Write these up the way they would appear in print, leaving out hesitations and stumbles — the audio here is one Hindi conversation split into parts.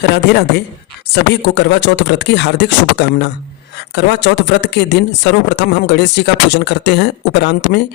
राधे राधे। सभी को करवा चौथ व्रत की हार्दिक शुभकामना। करवा चौथ व्रत के दिन सर्वप्रथम हम गणेश जी का पूजन करते हैं, उपरांत में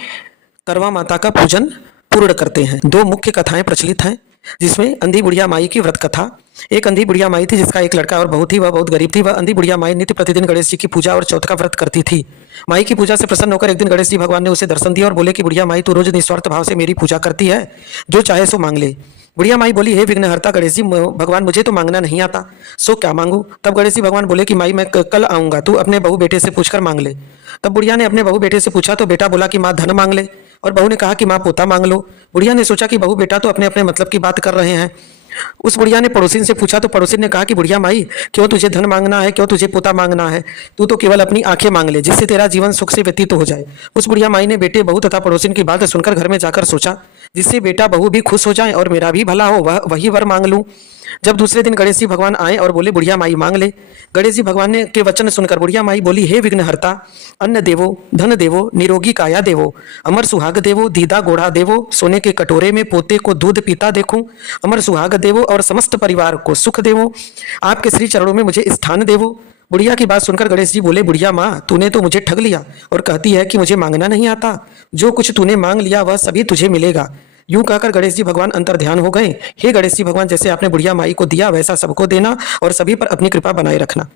करवा माता का पूजन पूर्ण करते हैं। दो मुख्य कथाएं प्रचलित हैं, जिसमें अंधी बुढ़िया माई की व्रत कथा। एक अंधी बुढ़िया माई थी जिसका एक लड़का और बहू थी, वह बहुत गरीब थी। वह अंधी बुढ़िया माई नित्य प्रतिदिन गणेश जी की पूजा और चौथ का व्रत करती थी। माई की पूजा से प्रसन्न होकर एक दिन गणेश जी भगवान ने उसे दर्शन दिया और बोले कि बुढ़िया माई, तू रोज निस्वार्थ भाव से मेरी पूजा करती है, जो चाहे सो मांग ले। बुढ़िया माई बोली, हे विघ्नहर्ता गणेश जी भगवान, मुझे तो मांगना नहीं आता, सो क्या मांगू। तब गणेश जी भगवान बोले कि माई, मैं कल आऊंगा, तू अपने बहू बेटे से पूछकर मांग ले। तब बुढ़िया ने अपने बहू बेटे से पूछा तो बेटा बोला कि माँ धन मांग ले, और बहू ने कहा कि माँ पोता मांग लो। बुढ़िया ने सोचा कि बहू बेटा तो अपने अपने मतलब की बात कर रहे हैं। उस बुढ़िया ने पड़ोसिन से पूछा तो पड़ोसिन ने कहा कि बुढ़िया माई, क्यों तुझे धन मांगना है, क्यों तुझे पोता मांगना है, तू तो केवल अपनी आंखें मांग ले, जिससे तेरा जीवन सुख से व्यतीत हो जाए। उस बुढ़िया माई ने बेटे, बहू तथा पड़ोसिन की बात सुनकर घर में जाकर सोचा, जिससे बेटा बहू भी खुश हो जाए और मेरा भी भला हो, वही वर मांग लूं। जब दूसरे दिन गणेश जी भगवान आए और बोले, बुढ़िया माई मांग ले। गणेश जी भगवान ने के वचन सुनकर बुढ़िया माई बोली, हे विघ्नहर्ता, अन्न देवो, धन देवो, निरोगी काया देवो, अमर सुहाग देवो, दीदा गोढ़ा देवो, सोने के कटोरे में पोते को दूध पीता देखूं, अमर सुहाग देवो और समस्त परिवार को सुख देवो, आपके श्री चरणों में मुझे स्थान देवो। बुढ़िया की बात सुनकर गणेश जी बोले, बुढ़िया माँ, तूने तो मुझे ठग लिया और कहती है कि मुझे मांगना नहीं आता। जो कुछ तूने मांग लिया वह सभी तुझे मिलेगा। यूं कहकर गणेश जी भगवान अंतर ध्यान हो गए। हे गणेश जी भगवान, जैसे आपने बुढ़िया माई को दिया वैसा सबको देना और सभी पर अपनी कृपा बनाए रखना।